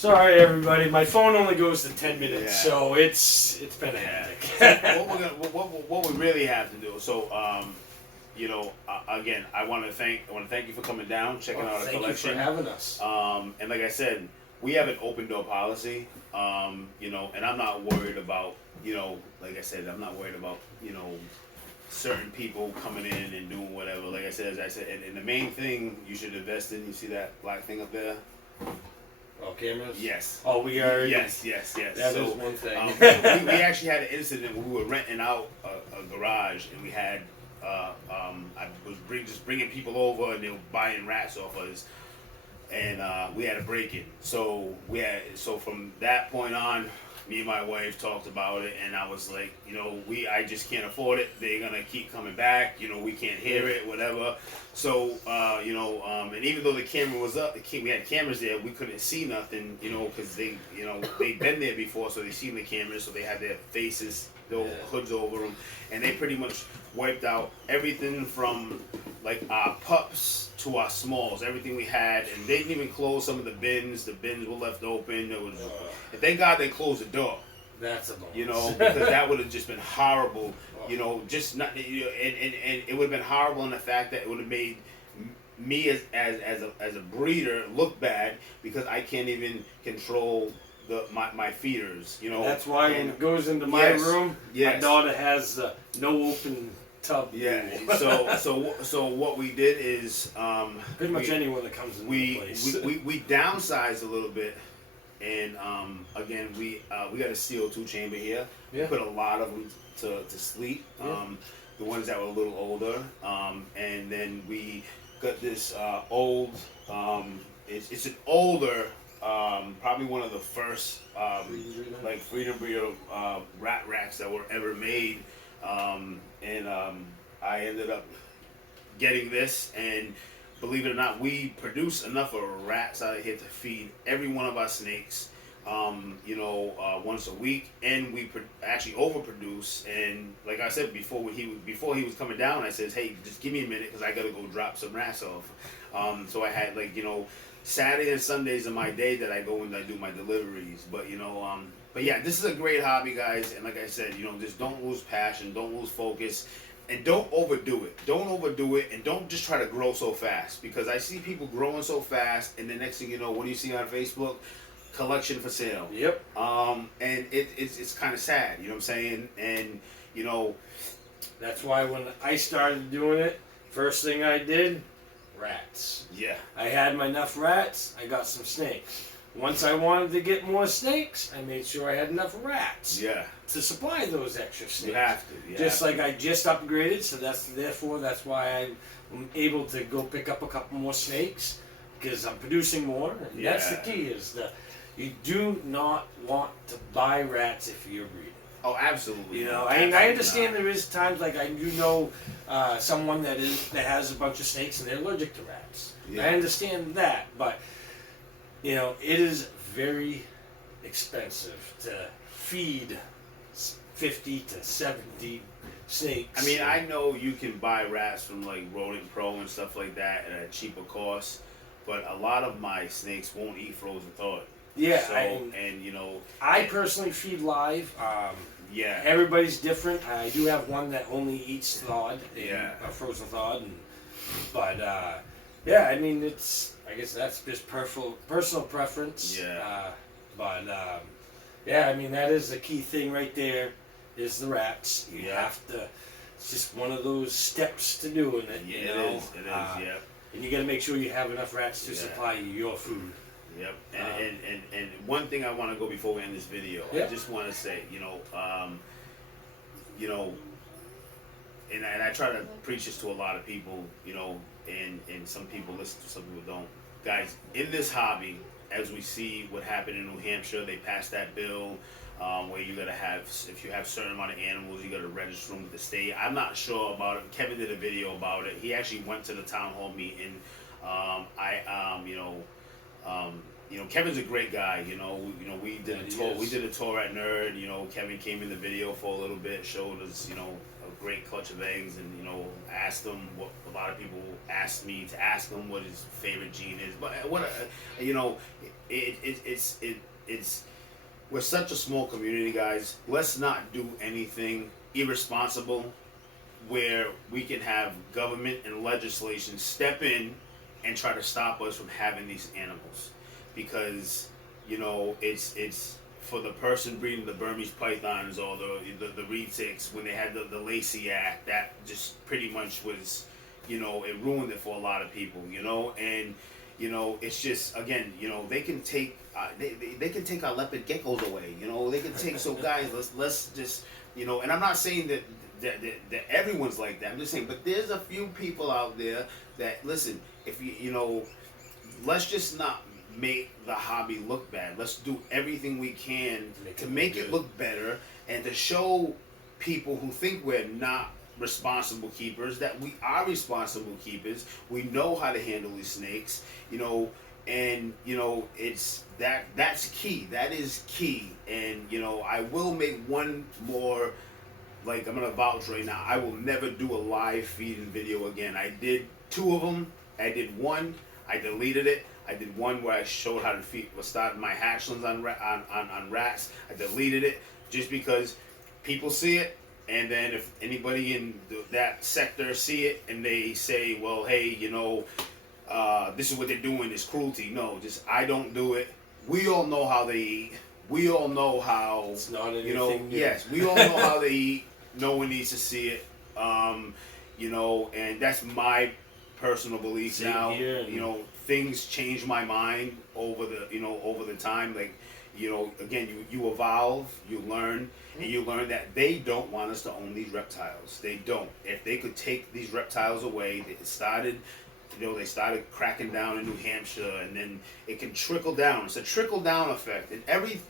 Sorry, everybody. My phone only goes to 10 minutes, so it's been a hectic. what we really have to do. So, again, I want to thank you for coming down, checking out our collection. Thank you for having us. And like I said, we have an open door policy. And I'm not worried about, like I said, I'm not worried about, certain people coming in and doing whatever. Like I said, and the main thing you should invest in. You see that black thing up there? Oh, cameras? Yes. Oh, we are. Yes. That is one thing. We actually had an incident where we were renting out a garage, and we had I was just bringing people over, and they were buying rats off us, and we had a break-in. So from that point on, me and my wife talked about it, and I was like, I just can't afford it. They're gonna keep coming back. We can't hear it, whatever. So, and even though the camera was up, we had cameras there, we couldn't see nothing, because they've been there before, so they seen the cameras, so they had their faces, their hoods over them, and they pretty much wiped out everything from like our pups to our smalls, everything we had, and they didn't even close some of the bins. The bins were left open. It was, and thank God they closed the door. That's a bonus. Because that would have just been horrible. Just not. And it would have been horrible in the fact that it would have made me as a breeder look bad, because I can't even control my feeders. That's why when it goes into my room, my daughter has no open tub. Yeah. So what we did is pretty much anyone that comes into the place. we downsized a little bit. And again, we got a CO2 chamber here. Yeah. We put a lot of them to sleep. The ones that were a little older, and then we got this old. It's an older, probably one of the first Freedom Breeder rat racks that were ever made. I ended up getting this, and believe it or not, we produce enough of rats out of here to feed every one of our snakes, once a week, and we actually overproduce. And like I said before he was coming down, I says, hey, just give me a minute, because I gotta go drop some rats off. So I had Saturday and Sundays are my day that I go and I do my deliveries. But yeah, this is a great hobby, guys. And like I said, just don't lose passion, don't lose focus. And don't overdo it. Don't overdo it, and don't just try to grow so fast. Because I see people growing so fast, and the next thing you know, what do you see on Facebook? Collection for sale. Yep. And it's kind of sad. You know what I'm saying? And that's why when I started doing it, first thing I did, rats. Yeah. I had enough rats. I got some snakes. Once I wanted to get more snakes, I made sure I had enough rats. Yeah. To supply those extra snakes. You have to. Just like I just upgraded, so that's why I'm able to go pick up a couple more snakes, because I'm producing more. And that's the key, is you do not want to buy rats if you're breeding. Oh, absolutely. I understand there is times like someone that has a bunch of snakes and they're allergic to rats. Yeah. I understand that, but it is very expensive to feed 50 to 70 snakes. I mean, I know you can buy rats from like Rodent Pro and stuff like that at a cheaper cost, but a lot of my snakes won't eat frozen thawed. Yeah, I personally feed live. Yeah. Everybody's different. I do have one that only eats thawed. Frozen thawed. I guess that's just personal preference. Yeah. That is the key thing right there, is the rats. You have to, it's just one of those steps to doing it. Yeah, it is, yeah. And you got to make sure you have enough rats to supply your food. Yep. And one thing I want to go before we end this video, I just want to say, and I try to preach this to a lot of people, and some people listen, some people don't. Guys, in this hobby, as we see what happened in New Hampshire, they passed that bill where you gotta have, if you have a certain amount of animals, you gotta register them with the state. I'm not sure about it. Kevin did a video about it. He actually went to the town hall meeting. Kevin's a great guy. We did a tour. We did a tour at Nerd. Kevin came in the video for a little bit, showed us, a great clutch of eggs, and asked him what a lot of people asked me to ask him what his favorite gene is. But it's we're such a small community, guys. Let's not do anything irresponsible where we can have government and legislation step in and try to stop us from having these animals, because it's for the person breeding the Burmese pythons or the retics when they had the Lacey Act, that just pretty much was it ruined it for a lot of people, and it's just, again, they can take they can take our leopard geckos away, they can take, so guys, let's just, and I'm not saying that everyone's like that. I'm just saying, but there's a few people out there that, listen, if let's just not make the hobby look bad. Let's do everything we can to make it look better, and to show people who think we're not responsible keepers that we are responsible keepers. We know how to handle these snakes, and it's that's key. That is key. And I will make one more. Like, I'm gonna vouch right now, I will never do a live feeding video again. I did 2 of them. I did one, I deleted it. I did one where I showed how to start my hatchlings on rats. I deleted it just because people see it, and then if anybody in that sector see it and they say, well, hey, this is what they're doing, is cruelty. No, just, I don't do it. We all know how they eat. We all know how, it's not anything new. Yes, we all know how they eat. No one needs to see it, and that's my personal belief. Same now. Here, Things change my mind over the time. Like, again, you evolve, you learn, and you learn that they don't want us to own these reptiles. They don't. If they could take these reptiles away, they started cracking down in New Hampshire, and then it can trickle down. It's a trickle down effect, and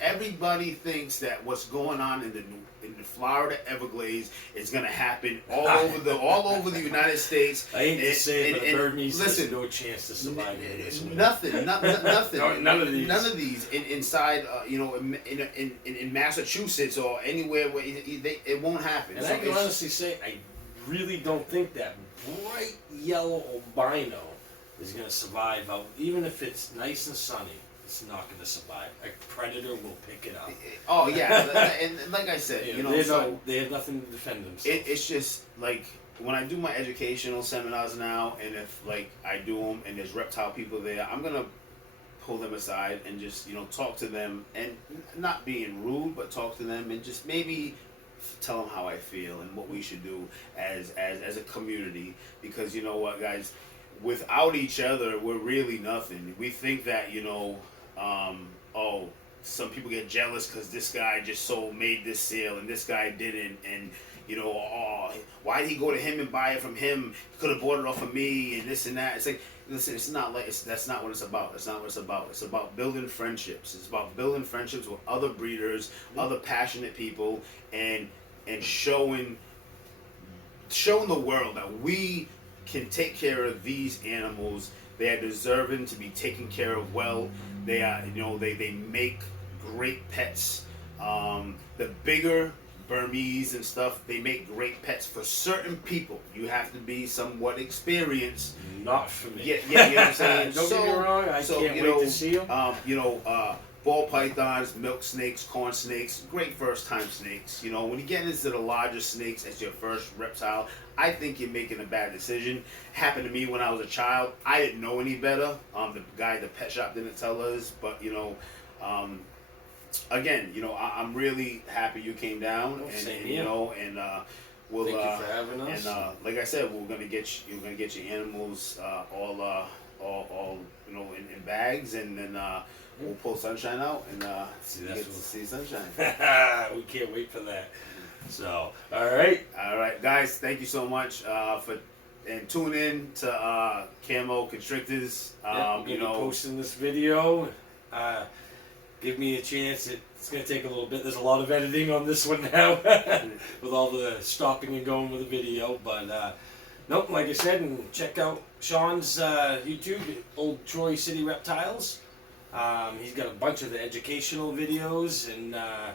everybody thinks that what's going on in the Florida Everglades is going to happen all over the United States. I hate to say it, but and Burmese listen, has no chance to survive in this way. Nothing. No, none of these. None of these inside, in Massachusetts or anywhere where it won't happen. And so I can honestly say, I really don't think that bright yellow albino is going to survive out, even if it's nice and sunny. It's not going to survive. A predator will pick it up. Oh yeah, and like I said, they have nothing to defend themselves. It's just like when I do my educational seminars now, and if like I do them and there's reptile people there, I'm gonna pull them aside and just talk to them, and not being rude, but talk to them and just maybe tell them how I feel and what we should do as a community. Because you know what, guys, without each other, we're really nothing. We think that some people get jealous because this guy just made this sale and this guy didn't, and why did he go to him and buy it from him? He could have bought it off of me, and this and that. It's like, listen, it's not like that's not what it's about. That's not what it's about. It's about building friendships. It's about building friendships with other breeders, other passionate people, and showing the world that we can take care of these animals. They are deserving to be taken care of well. They are, they make great pets. The bigger Burmese and stuff, they make great pets for certain people. You have to be somewhat experienced. Not for me. Yeah, you know what I'm saying? Don't get me wrong, I can't wait to see them. Ball pythons, milk snakes, corn snakes, great first time snakes. When you get into the larger snakes as your first reptile, I think you're making a bad decision. Happened to me when I was a child. I didn't know any better. The guy at the pet shop didn't tell us, but again, I'm really happy you came down, and we'll thank you for having us. And like I said, you're gonna get your animals all in bags, and then we'll pull Sunshine out and see Sunshine. We can't wait for that. So, all right, guys. Thank you so much and tune in to Camo Constrictors. Posting this video. Give me a chance. It's going to take a little bit. There's a lot of editing on this one now with all the stopping and going with the video. But nope, like I said, and check out Sean's YouTube, Old Troy City Reptiles. He's got a bunch of the educational videos and a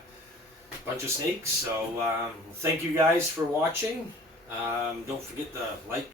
bunch of snakes. So thank you guys for watching. Don't forget to like,